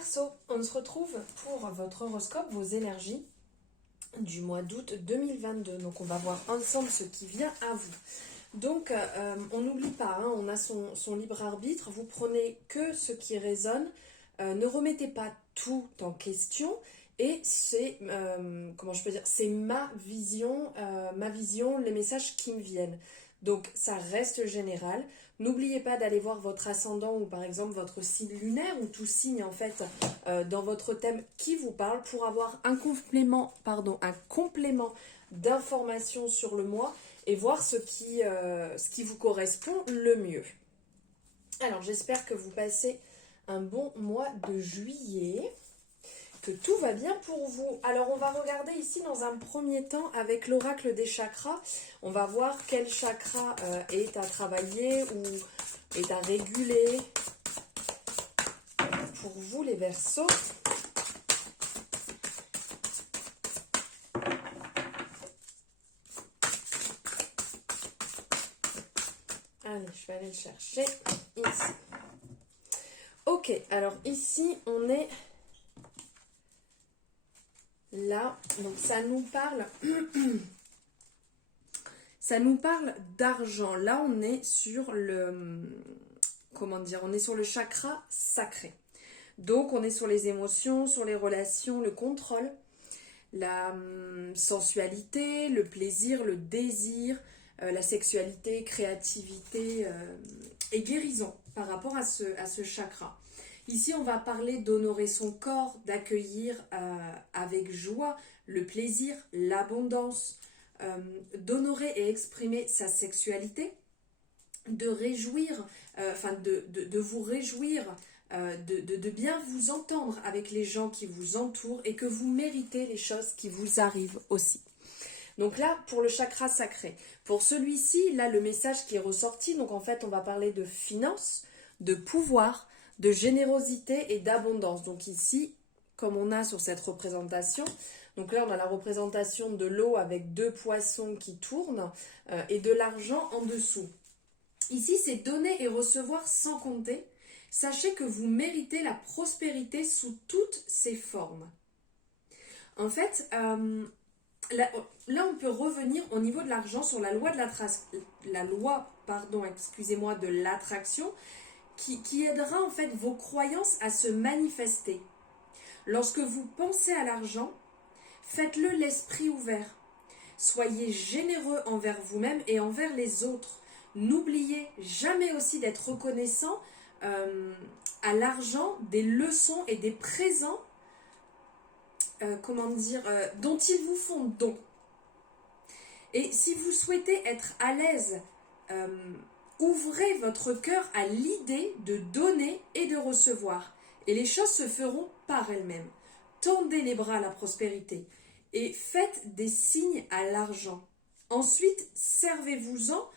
Verseau, on se retrouve pour votre horoscope, vos énergies du mois d'août 2022. Donc on va voir ensemble ce qui vient à vous. Donc on n'oublie pas, hein, on a son libre arbitre, vous prenez que ce qui résonne, ne remettez pas tout en question. Et c'est, comment je peux dire, c'est ma vision, les messages qui me viennent. Donc ça reste général. N'oubliez pas d'aller voir votre ascendant ou par exemple votre signe lunaire ou tout signe en fait dans votre thème qui vous parle pour avoir un complément d'informations sur le mois et voir ce qui vous correspond le mieux. Alors j'espère que vous passez un bon mois de juillet, que tout va bien pour vous. Alors on va regarder ici dans un premier temps avec l'oracle des chakras. On va voir quel chakra est à travailler ou est à réguler pour vous les Verseaux. Allez, je vais aller le chercher ici. Ok, alors ici on est là, donc ça nous parle d'argent. Là, on est sur le, on est sur le chakra sacré. Donc, on est sur les émotions, sur les relations, le contrôle, la sensualité, le plaisir, le désir, la sexualité, créativité et guérison par rapport à ce chakra. Ici, on va parler d'honorer son corps, d'accueillir avec joie le plaisir, l'abondance, d'honorer et exprimer sa sexualité, de réjouir, de vous réjouir, de bien vous entendre avec les gens qui vous entourent et que vous méritez les choses qui vous arrivent aussi. Donc là, pour le chakra sacré, pour celui-ci, là, le message qui est ressorti, donc en fait, on va parler de finances, de pouvoir, de générosité et d'abondance. Donc ici, comme on a sur cette représentation, donc là on a la représentation de l'eau avec deux poissons qui tournent et de l'argent en dessous. Ici c'est donner et recevoir sans compter. Sachez que vous méritez la prospérité sous toutes ses formes. En fait, là on peut revenir au niveau de l'argent sur la loi de l'attraction, qui aidera en fait vos croyances à se manifester. Lorsque vous pensez à l'argent, faites-le l'esprit ouvert. Soyez généreux envers vous-même et envers les autres. N'oubliez jamais aussi d'être reconnaissant à l'argent des leçons et des présents dont ils vous font don. Et si vous souhaitez être à l'aise, ouvrez votre cœur à l'idée de donner et de recevoir. Et les choses se feront par elles-mêmes. Tendez les bras à la prospérité et faites des signes à l'argent. Ensuite, servez-vous-en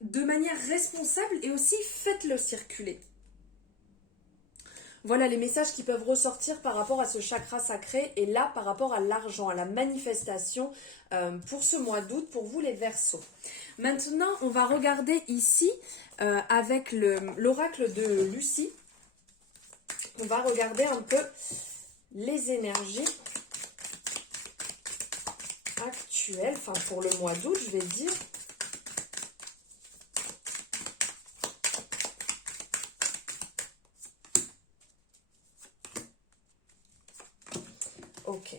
de manière responsable et aussi faites-le circuler. Voilà les messages qui peuvent ressortir par rapport à ce chakra sacré et là par rapport à l'argent, à la manifestation pour ce mois d'août, pour vous les Verseaux. Maintenant, on va regarder ici avec l'oracle de Lucie. On va regarder un peu les énergies actuelles, enfin pour le mois d'août, je vais dire. Ok.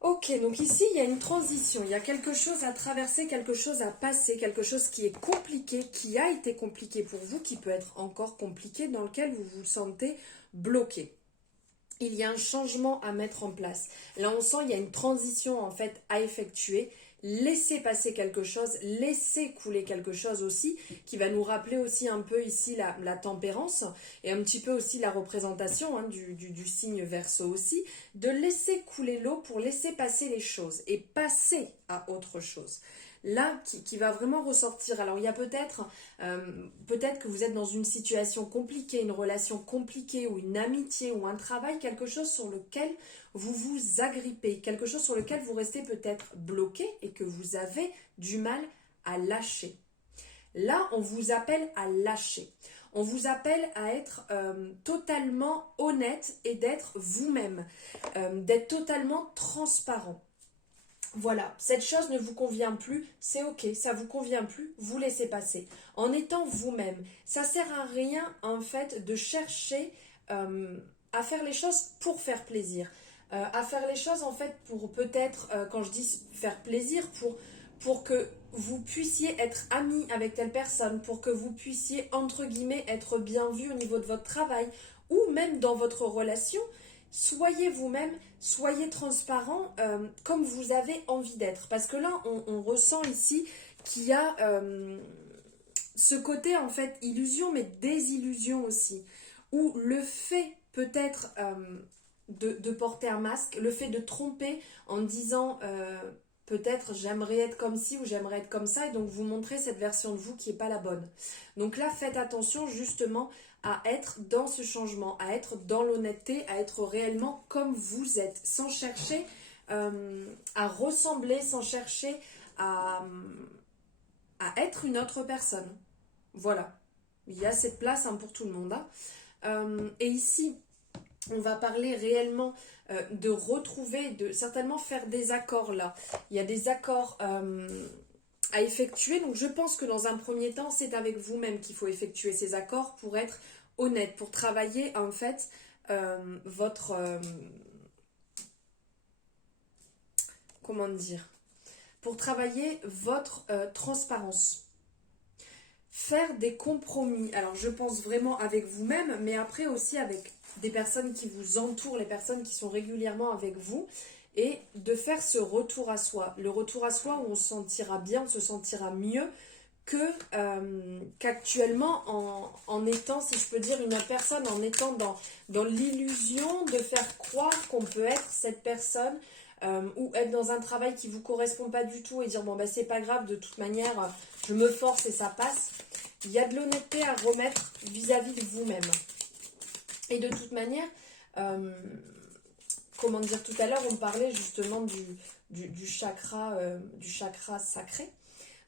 Ok, donc ici, il y a une transition, il y a quelque chose à traverser, quelque chose à passer, quelque chose qui est compliqué, qui a été compliqué pour vous, qui peut être encore compliqué, dans lequel vous vous sentez bloqué. Il y a un changement à mettre en place. Là, on sent qu'il y a une transition en fait à effectuer. Laissez passer quelque chose, laissez couler quelque chose aussi, qui va nous rappeler aussi un peu ici la tempérance et un petit peu aussi la représentation du signe Verseau aussi, de laisser couler l'eau pour laisser passer les choses et passer à autre chose. Là, qui va vraiment ressortir. Alors, il y a peut-être que vous êtes dans une situation compliquée, une relation compliquée ou une amitié ou un travail, quelque chose sur lequel vous vous agrippez, quelque chose sur lequel vous restez peut-être bloqué et que vous avez du mal à lâcher. Là, on vous appelle à lâcher. On vous appelle à être totalement honnête et d'être vous-même, d'être totalement transparent. Voilà, cette chose ne vous convient plus, c'est ok, ça vous convient plus, vous laissez passer. En étant vous-même, ça sert à rien en fait de chercher à faire les choses pour faire plaisir, à faire les choses en fait pour peut-être, quand je dis faire plaisir, pour que vous puissiez être ami avec telle personne, pour que vous puissiez entre guillemets être bien vu au niveau de votre travail ou même dans votre relation. Soyez vous-même, soyez transparent comme vous avez envie d'être. Parce que là, on ressent ici qu'il y a ce côté en fait illusion, mais désillusion aussi. Où le fait peut-être de porter un masque, le fait de tromper en disant peut-être j'aimerais être comme ci ou j'aimerais être comme ça, et donc vous montrez cette version de vous qui n'est pas la bonne. Donc là, faites attention justement à être dans ce changement, à être dans l'honnêteté, à être réellement comme vous êtes, sans chercher à ressembler, sans chercher à, être une autre personne. Voilà, il y a cette place pour tout le monde. Et ici, on va parler réellement de retrouver, de certainement faire des accords là. Il y a des accords à effectuer. Donc je pense que dans un premier temps, c'est avec vous-même qu'il faut effectuer ces accords pour être honnête, pour travailler en fait votre... comment dire, pour travailler votre transparence. Faire des compromis. Alors je pense vraiment avec vous-même, mais après aussi avec des personnes qui vous entourent, les personnes qui sont régulièrement avec vous, et de faire ce retour à soi. Le retour à soi où on se sentira bien, on se sentira mieux qu'actuellement en étant, si je peux dire, une autre personne, en étant dans l'illusion de faire croire qu'on peut être cette personne ou être dans un travail qui ne vous correspond pas du tout et dire bon ben c'est pas grave, de toute manière je me force et ça passe. Il y a de l'honnêteté à remettre vis-à-vis de vous-même. Et de toute manière, comment dire, tout à l'heure on parlait justement du chakra sacré,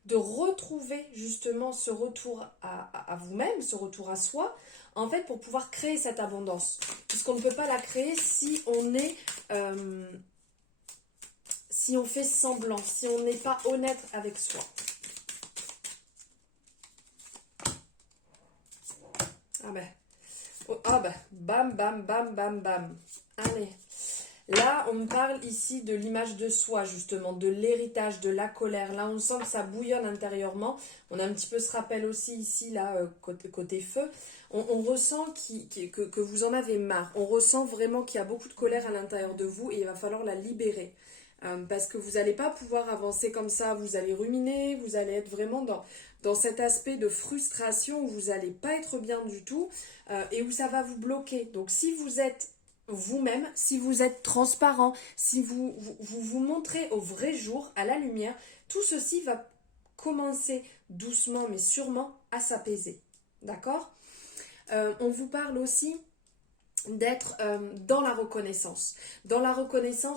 de retrouver justement ce retour à vous-même, ce retour à soi, en fait pour pouvoir créer cette abondance. Puisqu'on ne peut pas la créer si on est... si on fait semblant, si on n'est pas honnête avec soi. Ah ben, oh, ah ben, bam, bam, bam, bam, bam. Allez, là on me parle ici de l'image de soi justement, de l'héritage, de la colère. Là on sent que ça bouillonne intérieurement. On a un petit peu ce rappel aussi ici, là, côté feu. On ressent que vous en avez marre. On ressent vraiment qu'il y a beaucoup de colère à l'intérieur de vous et il va falloir la libérer. Parce que vous n'allez pas pouvoir avancer comme ça, vous allez ruminer, vous allez être vraiment dans cet aspect de frustration où vous n'allez pas être bien du tout et où ça va vous bloquer. Donc si vous êtes vous-même, si vous êtes transparent, si vous montrez au vrai jour, à la lumière, tout ceci va commencer doucement mais sûrement à s'apaiser. D'accord ? On vous parle aussi d'être dans la reconnaissance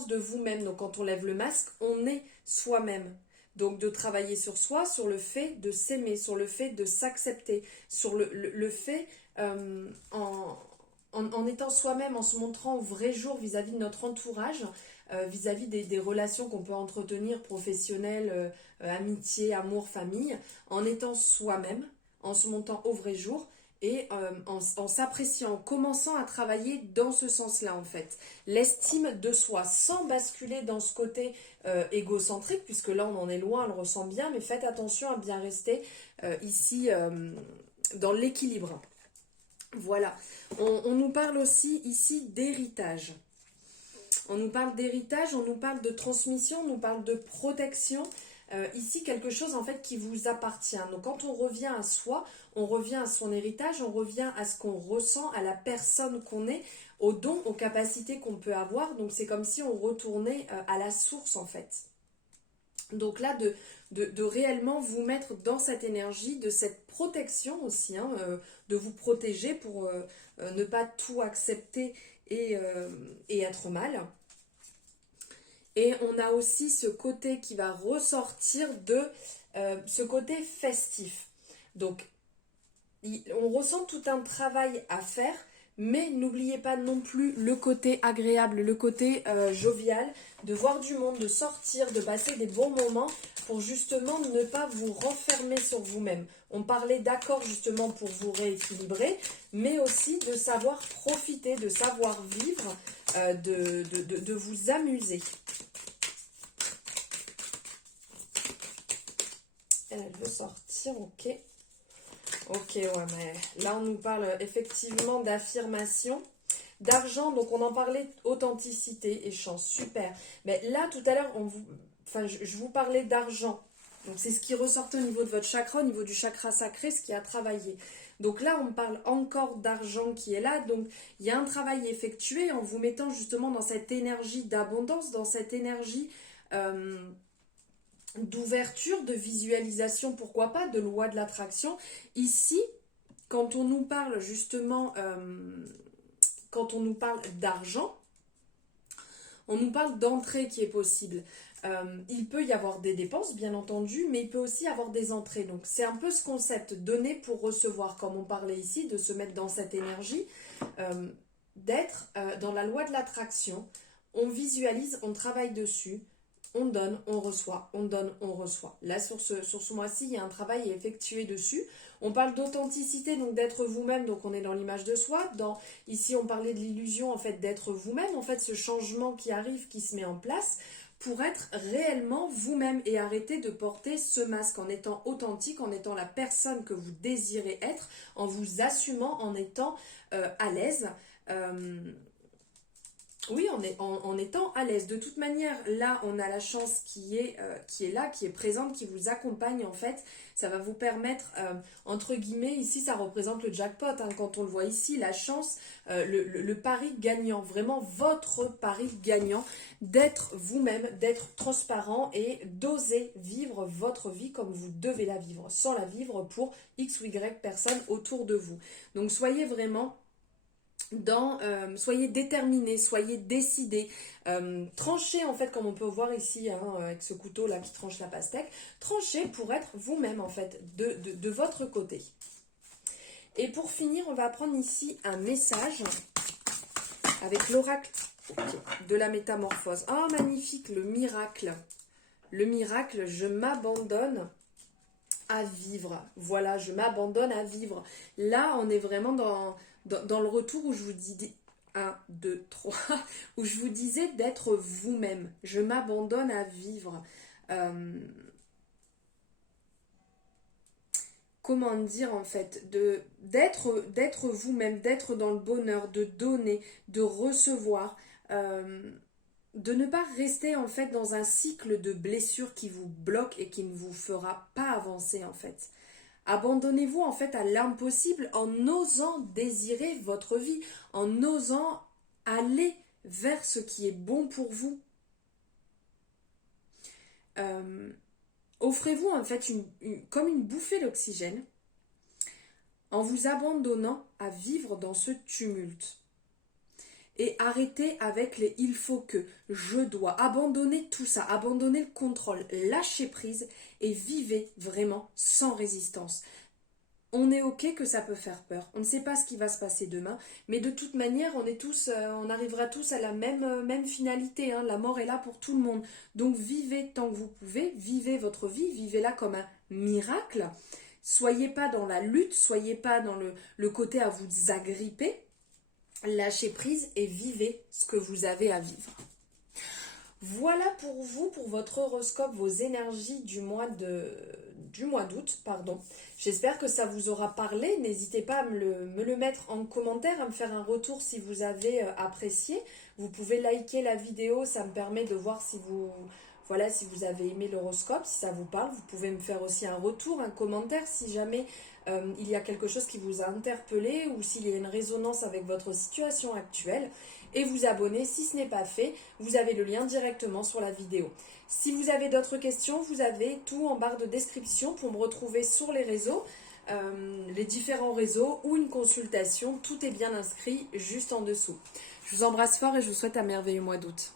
de vous-même. Donc quand on lève le masque, on est soi-même. Donc de travailler sur soi, sur le fait de s'aimer, sur le fait de s'accepter, sur le fait en étant soi-même, en se montrant au vrai jour vis-à-vis de notre entourage, vis-à-vis des relations qu'on peut entretenir, professionnelles, amitié, amour, famille, en étant soi-même, en se montant au vrai jour, et en s'appréciant, en commençant à travailler dans ce sens-là en fait. L'estime de soi, sans basculer dans ce côté égocentrique, puisque là on en est loin, on le ressent bien, mais faites attention à bien rester ici dans l'équilibre. Voilà. On nous parle aussi ici d'héritage. On nous parle d'héritage, on nous parle de transmission, on nous parle de protection. Ici, quelque chose en fait qui vous appartient. Donc quand on revient à soi, on revient à son héritage, on revient à ce qu'on ressent, à la personne qu'on est, aux dons, aux capacités qu'on peut avoir. Donc c'est comme si on retournait à la source en fait. Donc là, de réellement vous mettre dans cette énergie, de cette protection aussi, de vous protéger pour ne pas tout accepter et être mal. Et on a aussi ce côté qui va ressortir de ce côté festif. Donc, on ressent tout un travail à faire, mais n'oubliez pas non plus le côté agréable, le côté jovial, de voir du monde, de sortir, de passer des bons moments pour justement ne pas vous renfermer sur vous-même. On parlait d'accord justement pour vous rééquilibrer, mais aussi de savoir profiter, de savoir vivre, de vous amuser. Elle veut sortir, ok. Ok, ouais, mais là on nous parle effectivement d'affirmation, d'argent, donc on en parlait authenticité et chance, super. Mais là tout à l'heure, je vous parlais d'argent, donc c'est ce qui ressortait au niveau de votre chakra, au niveau du chakra sacré, ce qui a travaillé. Donc là on parle encore d'argent qui est là, donc il y a un travail effectué en vous mettant justement dans cette énergie d'abondance, dans cette énergie d'ouverture, de visualisation, pourquoi pas, de loi de l'attraction. Ici, quand on nous parle justement, quand on nous parle d'argent, on nous parle d'entrée qui est possible. Il peut y avoir des dépenses, bien entendu, mais il peut aussi y avoir des entrées. Donc c'est un peu ce concept, donner pour recevoir, comme on parlait ici, de se mettre dans cette énergie, d'être dans la loi de l'attraction. On visualise, on travaille dessus. On donne, on reçoit, on donne, on reçoit. Là, sur ce mois-ci, il y a un travail à effectuer dessus. On parle d'authenticité, donc d'être vous-même, donc on est dans l'image de soi. Ici, on parlait de l'illusion, en fait, d'être vous-même. En fait, ce changement qui arrive, qui se met en place pour être réellement vous-même et arrêter de porter ce masque en étant authentique, en étant la personne que vous désirez être, en vous assumant, en étant à l'aise. Oui, en étant à l'aise. De toute manière, là, on a la chance qui est là, qui est présente, qui vous accompagne en fait. Ça va vous permettre, entre guillemets, ici, ça représente le jackpot. Hein, quand on le voit ici, la chance, le pari gagnant, vraiment votre pari gagnant, d'être vous-même, d'être transparent et d'oser vivre votre vie comme vous devez la vivre, sans la vivre pour X ou Y personnes autour de vous. Donc, soyez vraiment... soyez déterminés, soyez décidés, tranchez en fait comme on peut voir ici hein, avec ce couteau là qui tranche la pastèque, tranchez pour être vous-même en fait de votre côté. Et pour finir on va prendre ici un message avec l'oracle de la métamorphose. Oh magnifique, le miracle, je m'abandonne à vivre. Voilà, je m'abandonne à vivre. Là, on est vraiment dans le retour où je vous dis 1, 2, 3, où je vous disais d'être vous-même. Je m'abandonne à vivre. Comment dire en fait, d'être vous-même, d'être dans le bonheur, de donner, de recevoir. De ne pas rester en fait dans un cycle de blessures qui vous bloque et qui ne vous fera pas avancer en fait. Abandonnez-vous en fait à l'impossible en osant désirer votre vie, en osant aller vers ce qui est bon pour vous. Offrez-vous en fait comme une bouffée d'oxygène en vous abandonnant à vivre dans ce tumulte. Et arrêtez avec les il faut que, je dois, abandonnez tout ça, abandonnez le contrôle, lâchez prise et vivez vraiment sans résistance. On est ok que ça peut faire peur, on ne sait pas ce qui va se passer demain, mais de toute manière on arrivera tous à la même finalité, hein. La mort est là pour tout le monde. Donc vivez tant que vous pouvez, vivez votre vie, vivez-la comme un miracle. Soyez pas dans la lutte, soyez pas dans le côté à vous agripper. Lâchez prise et vivez ce que vous avez à vivre. Voilà pour vous, pour votre horoscope, vos énergies du mois d'août. J'espère que ça vous aura parlé. N'hésitez pas à me le mettre en commentaire, à me faire un retour si vous avez apprécié. Vous pouvez liker la vidéo, ça me permet de voir si vous avez aimé l'horoscope, si ça vous parle. Vous pouvez me faire aussi un retour, un commentaire si jamais il y a quelque chose qui vous a interpellé ou s'il y a une résonance avec votre situation actuelle. Et vous abonner si ce n'est pas fait. Vous avez le lien directement sur la vidéo. Si vous avez d'autres questions, vous avez tout en barre de description pour me retrouver sur les réseaux, les différents réseaux ou une consultation. Tout est bien inscrit juste en dessous. Je vous embrasse fort et je vous souhaite un merveilleux mois d'août.